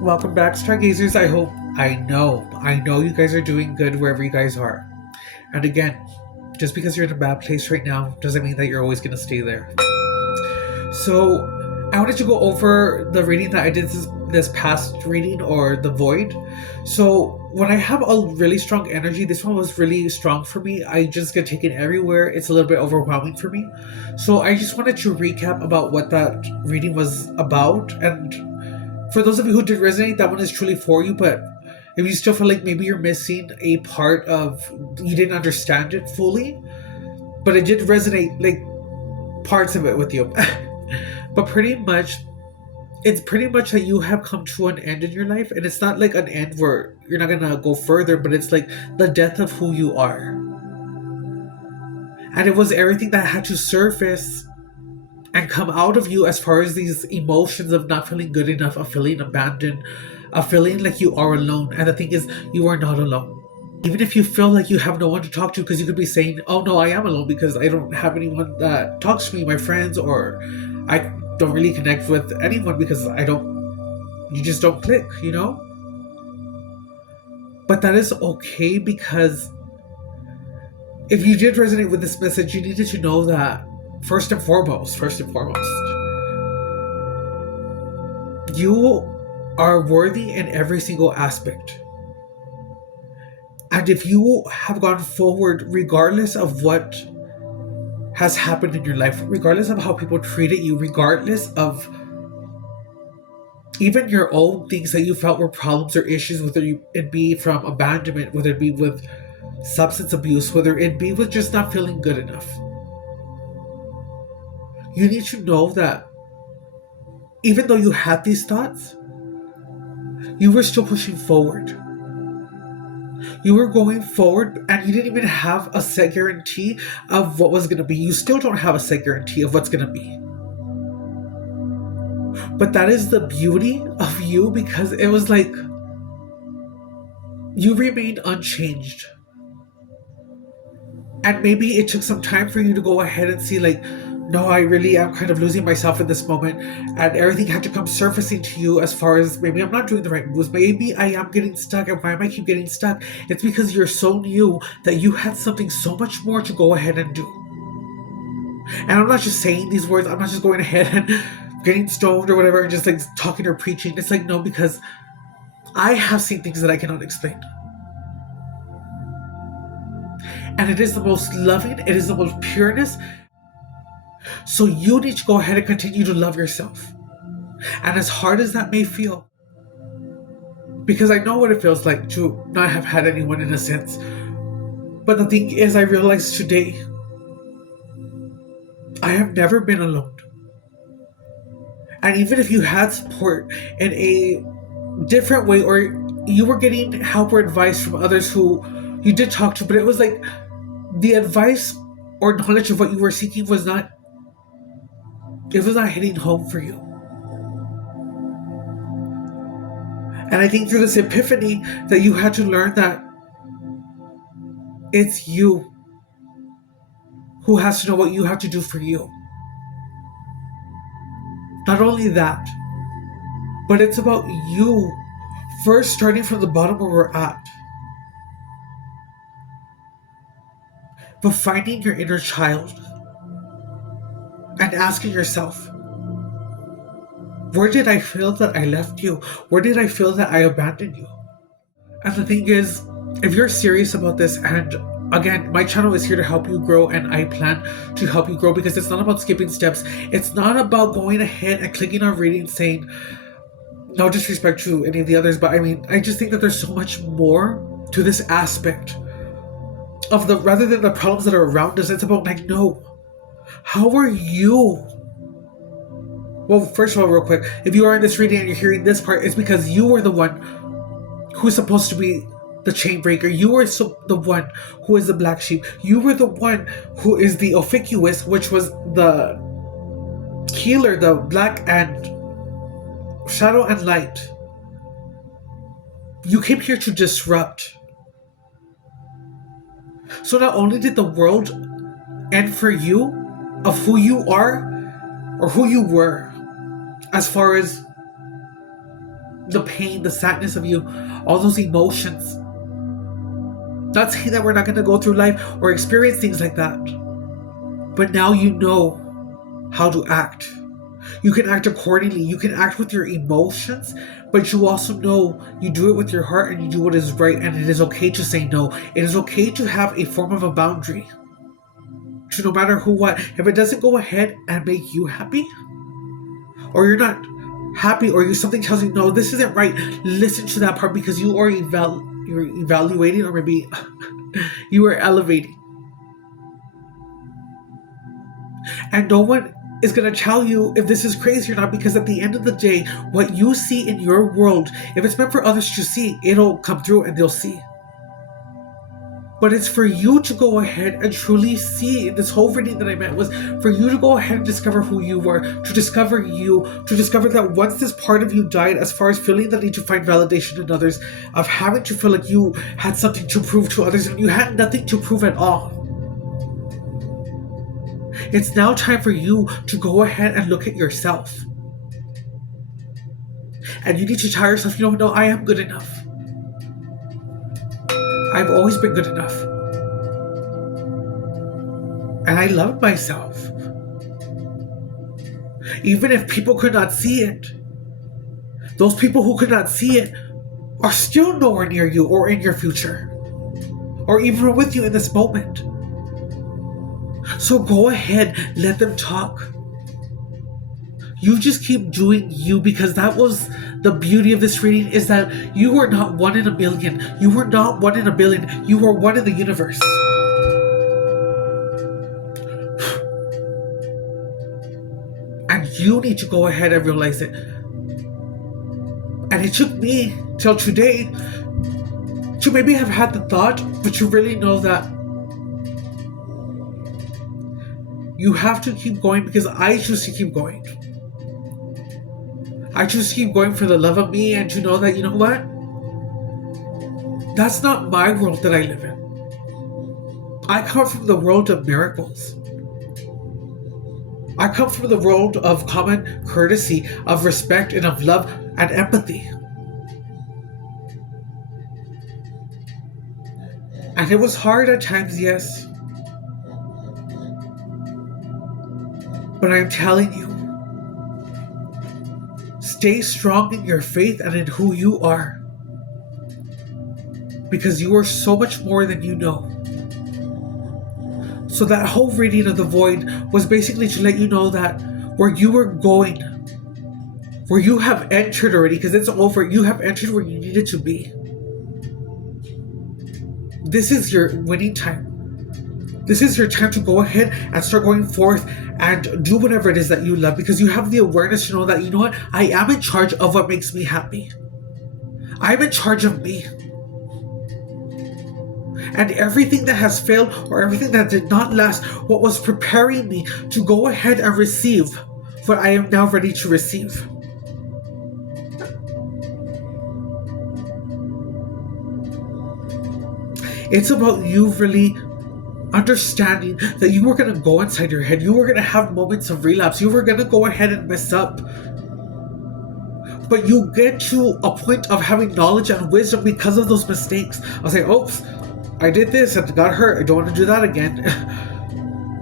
Welcome back, Stargazers. I know you guys are doing good wherever you guys are. And again, just because you're in a bad place right now doesn't mean that you're always going to stay there. So, I wanted to go over the reading that I did this past reading, or the void. So, when I have a really strong energy, this one was really strong for me. I just get taken everywhere. It's a little bit overwhelming for me. So, I just wanted to recap about what that reading was about. And for those of you who did resonate, that one is truly for you. But if you still feel like maybe you're missing a part of, you didn't understand it fully, but it did resonate, like parts of it with you. But it's pretty much that you have come to an end in your life, and it's not like an end where you're not gonna go further, but it's like the death of who you are. And it was everything that had to surface and come out of you, as far as these emotions of not feeling good enough, of feeling abandoned, of feeling like you are alone. And the thing is, you are not alone. Even if you feel like you have no one to talk to, because you could be saying, oh no, I am alone because I don't have anyone that talks to me, my friends, or I don't really connect with anyone because you just don't click, you know? But that is okay, because if you did resonate with this message, you needed to know that first and foremost, you are worthy in every single aspect. And if you have gone forward, regardless of what has happened in your life, regardless of how people treated you, regardless of even your own things that you felt were problems or issues, whether it be from abandonment, whether it be with substance abuse, whether it be with just not feeling good enough, you need to know that even though you had these thoughts, you were still pushing forward. You were going forward, and you didn't even have a set guarantee of what was going to be. You still don't have a set guarantee of what's going to be. But that is the beauty of you, because it was like you remained unchanged. And maybe it took some time for you to go ahead and see, like, no, I really am kind of losing myself in this moment, and everything had to come surfacing to you, as far as maybe I'm not doing the right moves, maybe I am getting stuck, and why am I keep getting stuck? It's because you're so new that you had something so much more to go ahead and do. And I'm not just saying these words, I'm not just going ahead and getting stoned or whatever and just like talking or preaching. It's like, no, because I have seen things that I cannot explain. And it is the most loving, it is the most pureness. So you need to go ahead and continue to love yourself. And as hard as that may feel, because I know what it feels like to not have had anyone, in a sense. But the thing is, I realized today, I have never been alone. And even if you had support in a different way, or you were getting help or advice from others who you did talk to, but it was like the advice or knowledge of what you were seeking was not hitting home for you. And I think through this epiphany that you had to learn that it's you who has to know what you have to do for you. Not only that, but it's about you first starting from the bottom where we're at, but finding your inner child and asking yourself, where did I feel that I left you? Where did I feel that I abandoned you? And the thing is, if you're serious about this, and again, my channel is here to help you grow, and I plan to help you grow, because it's not about skipping steps. It's not about going ahead and clicking on reading saying, no disrespect to any of the others, but I mean, I just think that there's so much more to this aspect of rather than the problems that are around us. It's about like, no, how are you? Well, first of all, real quick, if you are in this reading and you're hearing this part, it's because you were the one who's supposed to be the chain breaker. You were the one who is the black sheep. You were the one who is the officious, which was the healer, the black and shadow and light. You came here to disrupt. So not only did the world end for you of who you are, or who you were, as far as the pain, the sadness of you, all those emotions. Not saying that we're not going to go through life or experience things like that, but now you know how to act. You can act accordingly. You can act with your emotions, but you also know you do it with your heart and you do what is right, and it is okay to say no. It is okay to have a form of a boundary. To no matter who, what, if it doesn't go ahead and make you happy, or you're not happy, or something tells you no, this isn't right, listen to that part, because you are you're evaluating, or maybe you are elevating. And no one is going to tell you if this is crazy or not, because at the end of the day, what you see in your world, if it's meant for others to see, it'll come through and they'll see. But it's for you to go ahead and truly see. This whole reading that I meant was for you to go ahead and discover who you were, to discover you, to discover that once this part of you died, as far as feeling the need to find validation in others, of having to feel like you had something to prove to others, and you had nothing to prove at all. It's now time for you to go ahead and look at yourself. And you need to tell yourself, no, I am good enough. I've always been good enough. And I love myself. Even if people could not see it, those people who could not see it are still nowhere near you or in your future, or even with you in this moment. So go ahead, let them talk. You just keep doing you, because that was the beauty of this reading, is that you were not one in a million. You were not one in a billion. You were one in the universe. And you need to go ahead and realize it. And it took me till today to maybe have had the thought, but to really know that you have to keep going, because I choose to keep going. I choose to keep going for the love of me, and to know that, you know what? That's not my world that I live in. I come from the world of miracles. I come from the world of common courtesy, of respect, and of love and empathy. And it was hard at times, yes. But I'm telling you, stay strong in your faith and in who you are, because you are so much more than you know. So that whole reading of the void was basically to let you know that where you were going, where you have entered already, because it's over, you have entered where you needed to be. This is your winning time. This is your time to go ahead and start going forth and do whatever it is that you love, because you have the awareness to know that, you know what, I am in charge of what makes me happy. I'm in charge of me. And everything that has failed, or everything that did not last, what was preparing me to go ahead and receive what I am now ready to receive. It's about you really understanding that you were going to go inside your head. You were going to have moments of relapse. You were going to go ahead and mess up. But you get to a point of having knowledge and wisdom because of those mistakes. I'll say, oops, I did this and got hurt. I don't want to do that again.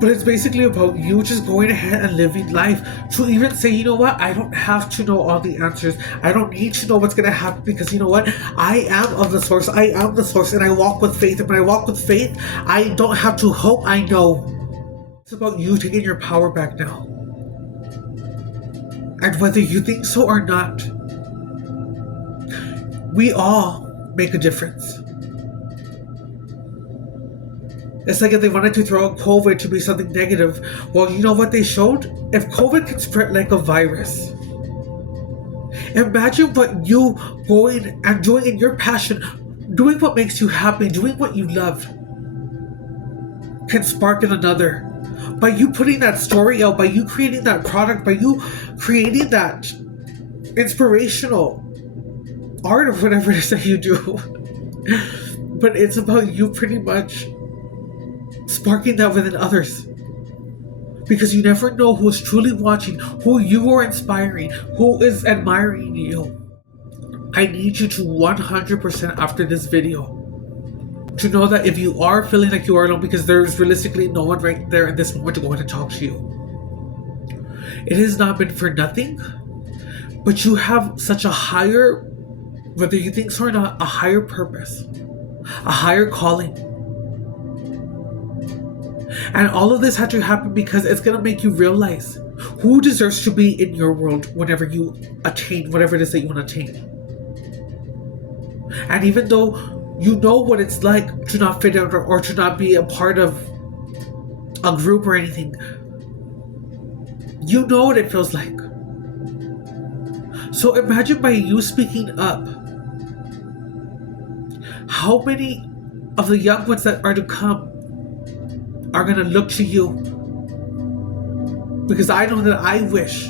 But it's basically about you just going ahead and living life, to even say, you know what, I don't have to know all the answers. I don't need to know what's going to happen, because you know what, I am of the source. I am the source, and I walk with faith. And when I walk with faith, I don't have to hope, I know. It's about you taking your power back now. And whether you think so or not, we all make a difference. It's like if they wanted to throw COVID to be something negative. Well, you know what they showed? If COVID can spread like a virus, imagine what you going and doing in your passion, doing what makes you happy, doing what you love, can spark in another. By you putting that story out, by you creating that product, by you creating that inspirational art or whatever it is that you do. But it's about you pretty much sparking that within others. Because you never know who is truly watching, who you are inspiring, who is admiring you. I need you to 100% after this video to know that if you are feeling like you are alone, because there's realistically no one right there in this moment to go ahead and talk to you, it has not been for nothing, but you have such a higher, whether you think so or not, a higher purpose, a higher calling. And all of this had to happen because it's going to make you realize who deserves to be in your world whenever you attain whatever it is that you want to attain. And even though you know what it's like to not fit in or to not be a part of a group or anything, you know what it feels like. So imagine by you speaking up, how many of the young ones that are to come are going to look to you. Because I know that I wish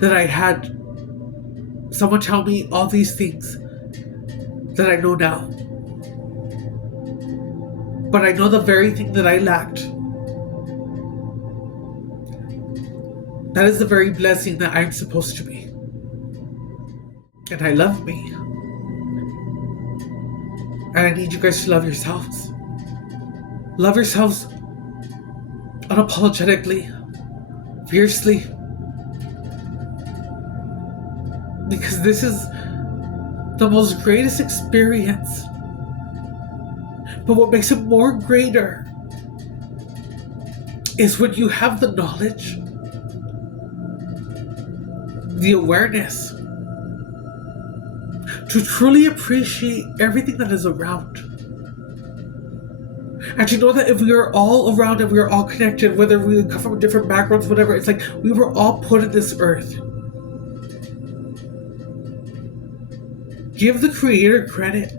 that I had someone tell me all these things that I know now. But I know the very thing that I lacked. That is the very blessing that I'm supposed to be. And I love me. And I need you guys to love yourselves. Love yourselves unapologetically, fiercely. Because this is the most greatest experience. But what makes it more greater is when you have the knowledge, the awareness to truly appreciate everything that is around. And to know that if we are all around and we are all connected, whether we come from different backgrounds, whatever, it's like we were all put in this earth. Give the Creator credit.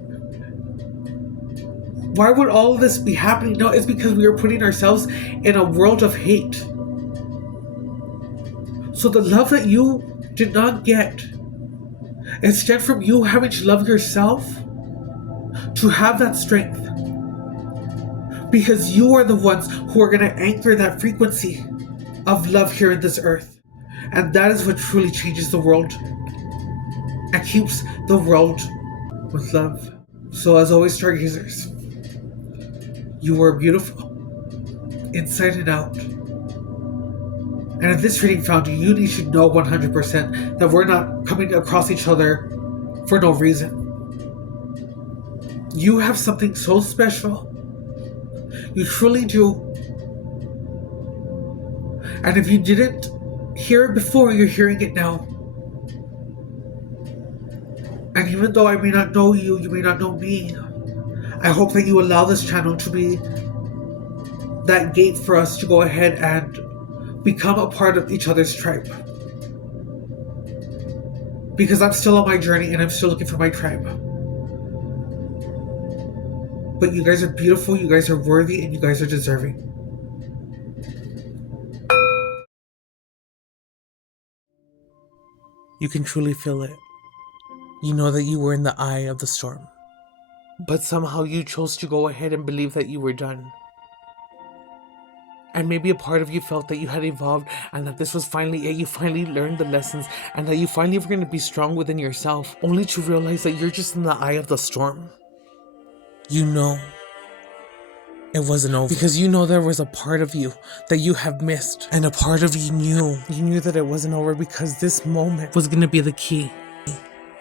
Why would all of this be happening? No, it's because we are putting ourselves in a world of hate. So the love that you did not get, instead from you having to love yourself, to have that strength. Because you are the ones who are going to anchor that frequency of love here in this earth. And that is what truly changes the world and keeps the world with love. So as always, stargazers, you are beautiful, inside and out. And if this reading found you, you need to know 100% that we're not coming across each other for no reason. You have something so special. You truly do. And if you didn't hear it before, you're hearing it now. And even though I may not know you, you may not know me, I hope that you allow this channel to be that gate for us to go ahead and become a part of each other's tribe. Because I'm still on my journey and I'm still looking for my tribe. But you guys are beautiful, you guys are worthy, and you guys are deserving. You can truly feel it. You know that you were in the eye of the storm. But somehow you chose to go ahead and believe that you were done. And maybe a part of you felt that you had evolved and that this was finally it. You finally learned the lessons and that you finally were going to be strong within yourself, only to realize that you're just in the eye of the storm. You know it wasn't over. Because you know there was a part of you that you have missed. And a part of you knew that it wasn't over, because this moment was going to be the key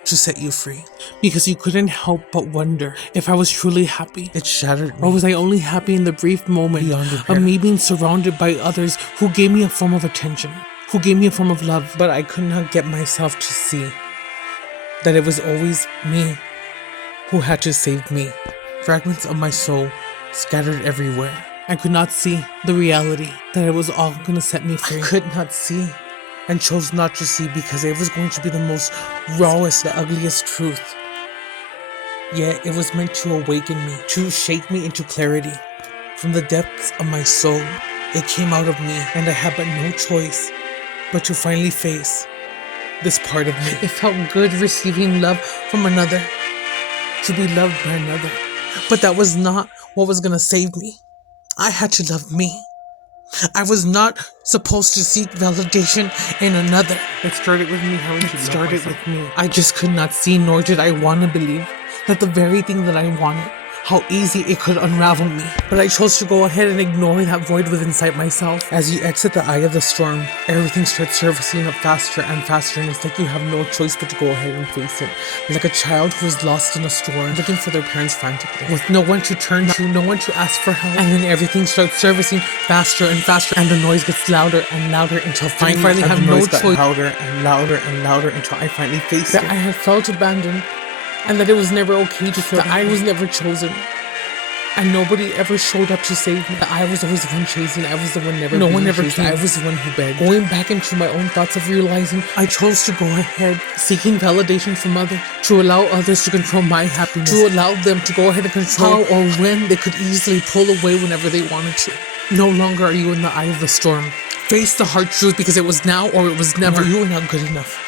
to set you free. Because you couldn't help but wonder if I was truly happy. It shattered me. Or was I only happy in the brief moment of me being surrounded by others who gave me a form of attention, who gave me a form of love. But I could not get myself to see that it was always me who had to save me. Fragments of my soul scattered everywhere. I could not see the reality that it was all going to set me free. I could not see, and chose not to see, because it was going to be the most rawest, the ugliest truth. Yet it was meant to awaken me, to shake me into clarity. From the depths of my soul, it came out of me, and I had but no choice but to finally face this part of me. It felt good receiving love from another, to be loved by another. But that was not what was going to save me. I had to love me. I was not supposed to seek validation in another. It started with me having to love myself. I just could not see, nor did I want to believe, that the very thing that I wanted, how easy it could unravel me. But I chose to go ahead and ignore that void within inside myself. As you exit the eye of the storm, everything starts surfacing up faster and faster, and it's like you have no choice but to go ahead and face it. Like a child who is lost in a storm, looking for their parents frantically, with no one to turn to, no one to ask for help. And then everything starts surfacing faster and faster, and the noise gets louder and louder until finally I have no choice. Louder and louder and louder until I finally faced that I had felt abandoned, and that it was never okay to feel that I was never chosen. And nobody ever showed up to save me. That I was always the one chasing. I was the one never. No one ever came. I was the one who begged. Going back into my own thoughts of realizing I chose to go ahead, seeking validation from others, to allow others to control my happiness, to allow them to go ahead and control how or when they could easily pull away whenever they wanted to. No longer are you in the eye of the storm. Face the hard truth, because it was now or it was never. You are not good enough.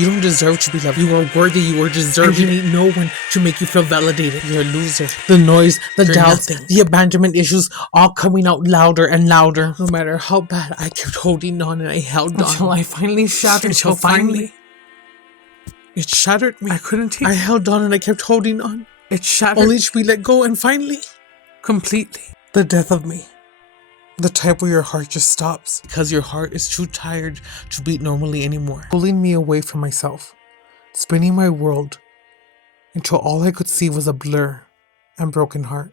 You don't deserve to be loved. You are worthy. You are deserving. And you need no one to make you feel validated. You're a loser. The noise, the doubts, the abandonment issues, all coming out louder and louder. No matter how bad, I kept holding on, and I held on until I finally shattered. Until finally, it shattered me. I couldn't take it. I held on and I kept holding on. It shattered, only to be let go, and finally, completely, the death of me. The type where your heart just stops because your heart is too tired to beat normally anymore. Pulling me away from myself, spinning my world until all I could see was a blur and broken heart.